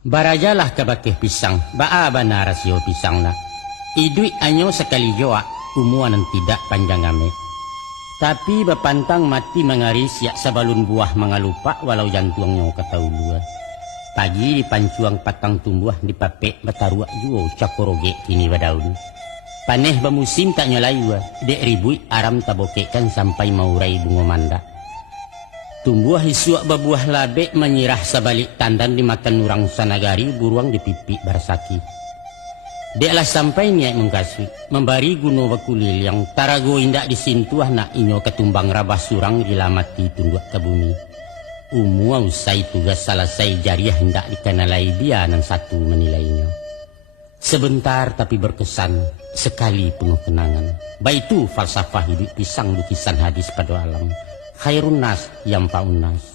Barajalah kabakeh pisang, baa na rasio pisang na. Idui anyo sekali joa, umuan yang tidak panjang ame. Tapi bapantang mati mengaris ya sabalun buah mengalupa walau jantungnya kataulua. Pagi di pancuang patang tumbuh di papek bataruak juo cakoroge kini badaun. Paneh bamusim tak nyolai wa, dek ribui aram tabokekan sampai maurai bunga manda. Tumbuh hisuak babuah labek menyirah sabalik tandan dimakan orang sanagari buruang di pipi barsaki. Deklah sampai niat mengkasih, membari guno bakulil yang tarago indak disintuah nak inyo ketumbang rabah surang dilamati tunduk ke bumi. Umua usai tugas selesai jariah hendak dikenalai dia nan satu menilainya. Sebentar tapi berkesan, sekali penuh kenangan. Baitu falsafah hidup pisang lukisan hadis pada alam. Khairun nas yang paunas.